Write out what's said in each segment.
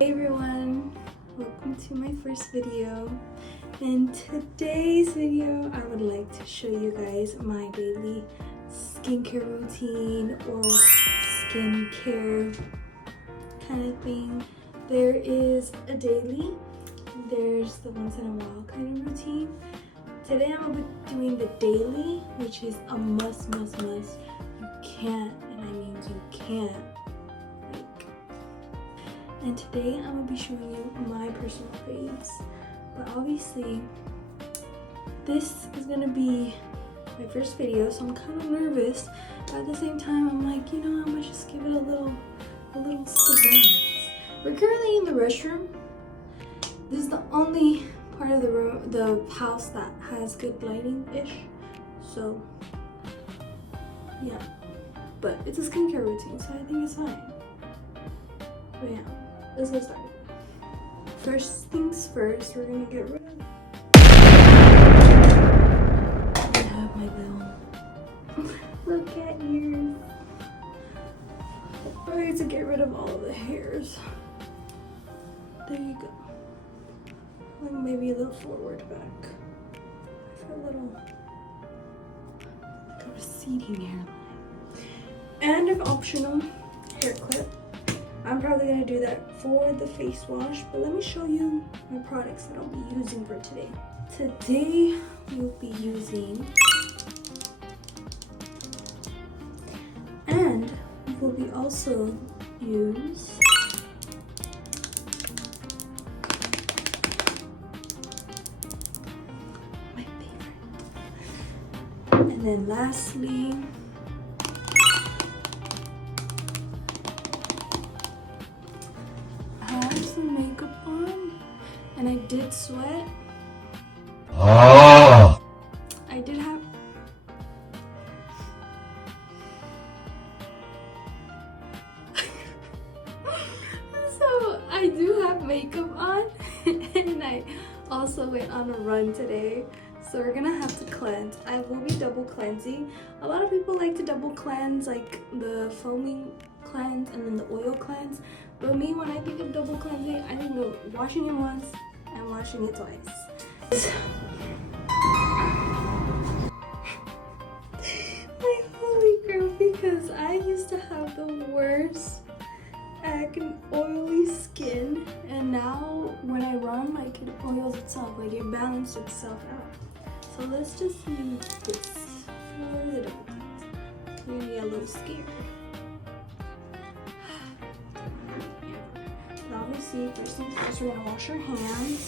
Hey everyone, welcome to my first video. In today's video, I would like to show you guys my daily skincare routine or skincare kind of thing. There is a daily, there's the once in a while kind of routine. Today I'm gonna be doing the daily, which is a must. You can't, and I mean you can't. And today I'm gonna be showing you my personal faves. But obviously, this is gonna be my first video, so I'm kind of nervous. But at the same time, I'm like, you know, I'm gonna just give it a little spazz. We're currently in the restroom. This is the only part of the room, the house that has good lighting-ish. So, yeah. But it's a skincare routine, so I think it's fine. But yeah. Let's get started. First things first, we're gonna get rid of. I have my bill. Look at yours. I need to get rid of all of the hairs. There you go. Like maybe a little forward back. I feel a little like a receding hairline. And an optional hair clip. I'm probably gonna do that for the face wash, but let me show you my products that I'll be using for today. Today, we'll be using, and we'll be also use my favorite. And then lastly, makeup on, and I did sweat. I did have so I do have makeup on and I also went on a run today, so we're gonna have to cleanse. I will be double cleansing. A lot of people like to double cleanse, like the foaming cleanse and then the oil cleanse. But me, when I think of double cleansing, I think of washing it once and washing it twice. My holy girl, because I used to have the worst acne oily skin, and now when I run, like it oils itself, like it balances itself out. So let's just use this for the double cleanse. You're gonna get a little scared. Obviously, first things first, we're gonna wash our hands.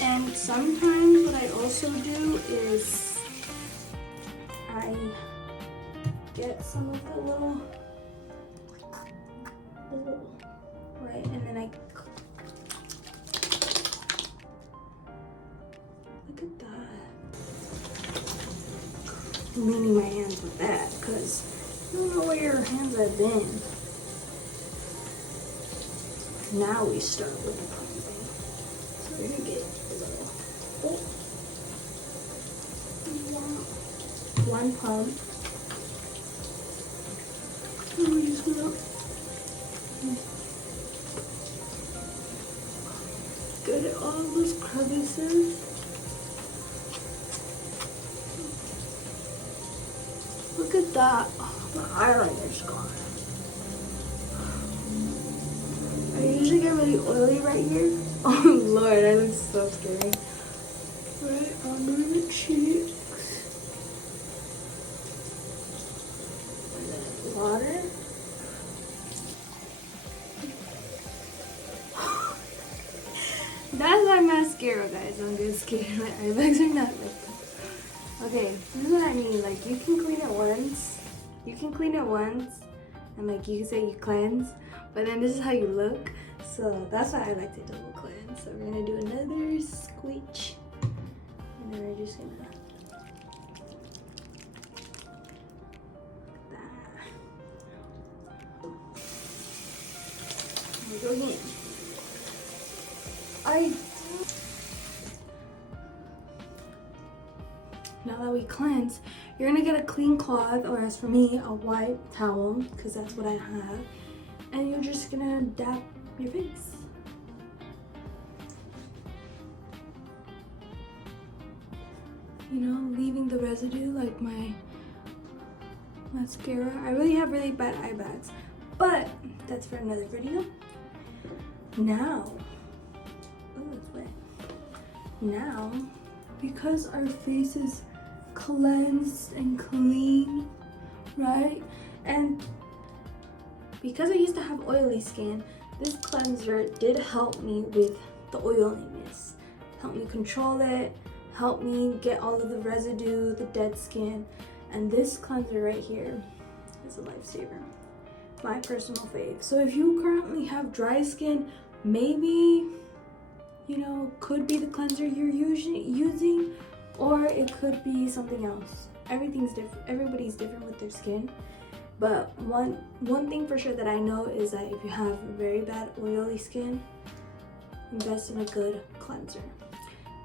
And sometimes what I also do is I get some of the little right, and then I look at that. I'm cleaning my hands with that because I don't know where your hands have been. Now we start with the pumping. So we're gonna get a little, one pump. And we're just gonna get at all those crevices. Look at that. Oh, my eyeliner's gone. I usually get really oily right here. Oh Lord, I look so scary. Right under the cheeks. And then water. That's my mascara, guys. I'm getting scared. My eye bags are not like that. Okay, this is what I mean. Like, you can clean it once. And like you can say you cleanse. But then this is how you look, so that's why I like to double cleanse. So we're gonna do another squeech, and then we're just gonna Here we go again. Now that we cleanse, you're gonna get a clean cloth, or as for me, a white towel, because that's what I have. and you're just gonna dab your face. You know, leaving the residue like my mascara. I really have really bad eye bags, but that's for another video. Now, oh, it's wet. Now, because our face is cleansed and clean, right? And because I used to have oily skin, this cleanser did help me with the oiliness. Help me control it, help me get all of the residue, the dead skin. And this cleanser right here is a lifesaver. My personal fave. So if you currently have dry skin, maybe, you know, could be the cleanser you're using, or it could be something else. Everything's different. Everybody's different with their skin. But one thing for sure that I know is that if you have very bad oily skin, invest in a good cleanser.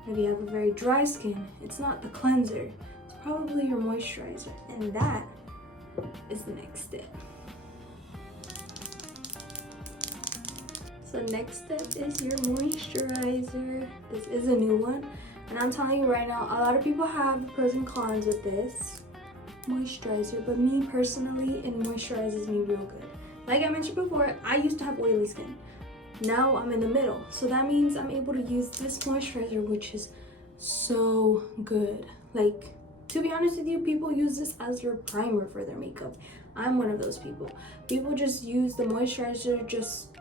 If you have a very dry skin, it's not the cleanser, it's probably your moisturizer, and that is the next step. So next step is your moisturizer. This is a new one, and I'm telling you right now, a lot of people have pros and cons with this moisturizer, but me personally, it moisturizes me real good. Like I mentioned before, I used to have oily skin. Now I'm in the middle, so that means I'm able to use this moisturizer, which is so good. Like, to be honest with you, people use this as their primer for their makeup. I'm one of those people. People just use the moisturizer, just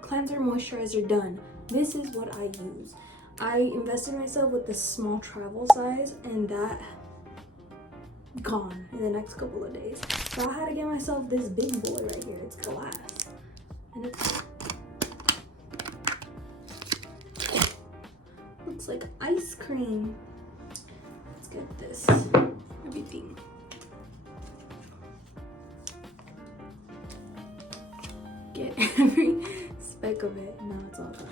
cleanser, moisturizer, done. This is what I use. I invested in myself with this small travel size, and that gone in the next couple of days. So I had to get myself this big boy right here. It's glass, and it's looks like ice cream. Let's get this everything. Get every speck of it. Now it's all gone.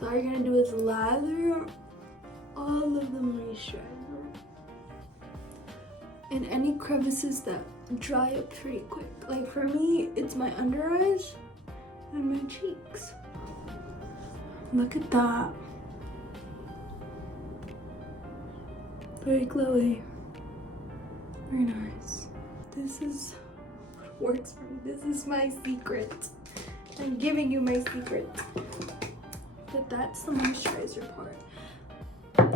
So all you're gonna do is lather all of the moisturizer in any crevices that dry up pretty quick. Like for me, it's my under eyes and my cheeks. Look at that. Very glowy. Very nice. This is what works for me. This is my secret. I'm giving you my secret. But that's the moisturizer part.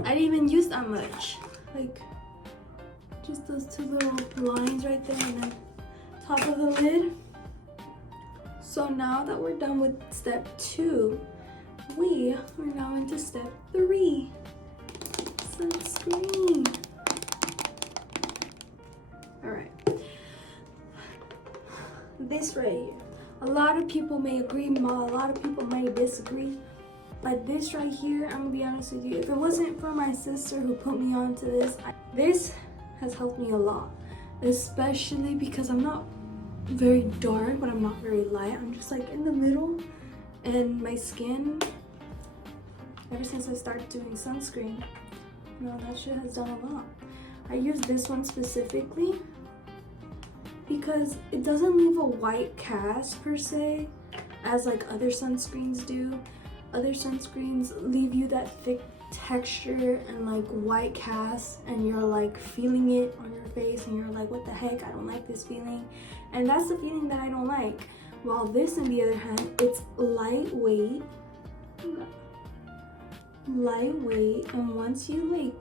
I didn't even use that much. Like, just those two little lines right there and then top of the lid. So now that we're done with step 2, we are now into step 3. Sunscreen. Alright. This right here. A lot of people may agree, a lot of people may disagree. But this right here, I'm gonna be honest with you, if it wasn't for my sister who put me onto this, this has helped me a lot. Especially because I'm not very dark, but I'm not very light. I'm just like in the middle. And my skin, ever since I started doing sunscreen, you know, that shit has done a lot. I use this one specifically because it doesn't leave a white cast per se, as like other sunscreens do. Other sunscreens leave you that thick texture and like white cast, and you're like feeling it on your face and you're like, what the heck, I don't like this feeling. And that's the feeling that I don't like. While this, on the other hand, it's lightweight, and once you like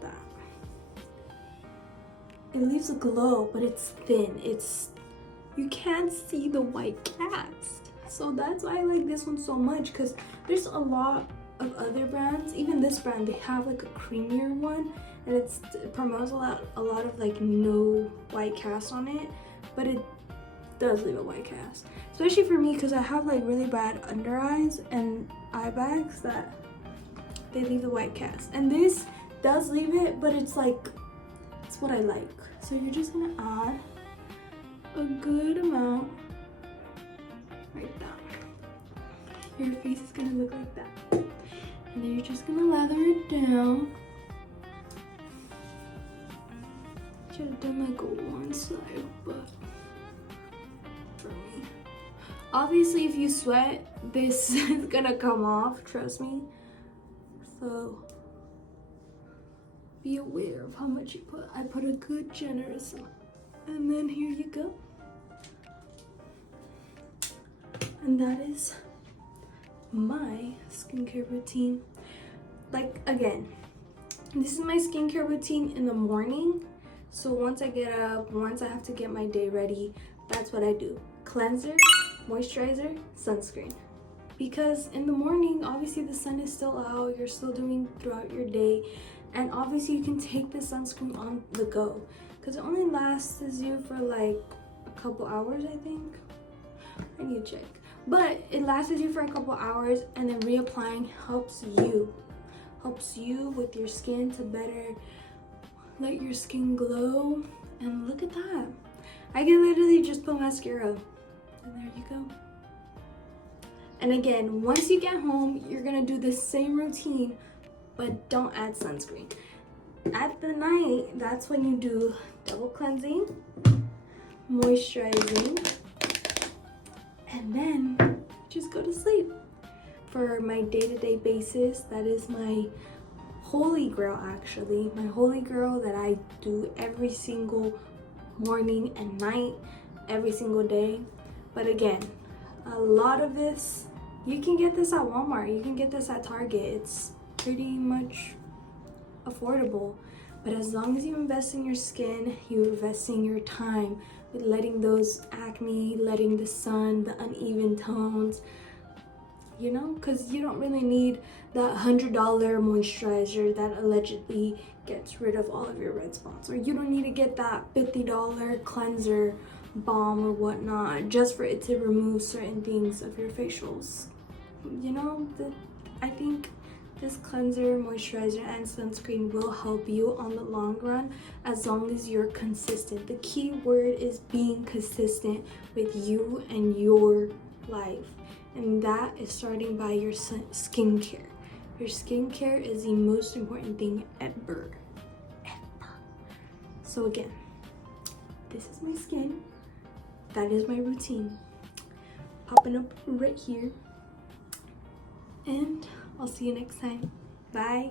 that, it leaves a glow, but it's thin. You can't see the white cast. So that's why I like this one so much, because there's a lot of other brands, even this brand, they have like a creamier one, and it promotes a lot of like no white cast on it, but it does leave a white cast, especially for me, because I have like really bad under eyes and eye bags that they leave the white cast, and this does leave it, but it's like, it's what I like. So you're just gonna add a good amount right there. Your face is gonna look like that, and then you're just gonna lather it down. Should have done like one side, but for me. Obviously, if you sweat, this is gonna come off, trust me. So be aware of how much you put. I put a good generous amount. And then here you go. And that is my skincare routine. Like, again, this is my skincare routine in the morning. So once I get up, once I have to get my day ready, that's what I do. Cleanser, moisturizer, sunscreen. Because in the morning, obviously the sun is still out, you're still doing throughout your day, and obviously you can take the sunscreen on the go because it only lasts you for like a couple hours, I think. I need to check. But it lasts you for a couple hours, and then reapplying helps you with your skin to better let your skin glow. And look at that. I can literally just put mascara, and there you go. And again, once you get home, you're gonna do the same routine, but don't add sunscreen. At the night, that's when you do double cleansing, moisturizing, and then just go to sleep. For my day-to-day basis, that is my holy grail, actually. My holy grail that I do every single morning and night, every single day. But again, a lot of this, you can get this at Walmart, you can get this at Target. It's pretty much affordable. But as long as you invest in your skin, you invest in your time with letting those acne, letting the sun, the uneven tones, you know, because you don't really need that $100 moisturizer that allegedly gets rid of all of your red spots, or you don't need to get that $50 cleanser balm or whatnot just for it to remove certain things of your facials. You know, I think this cleanser, moisturizer, and sunscreen will help you on the long run as long as you're consistent. The key word is being consistent with you and your life. And that is starting by your skincare. Your skincare is the most important thing ever. So again, this is my skin. That is my routine. Popping up right here. And I'll see you next time. Bye.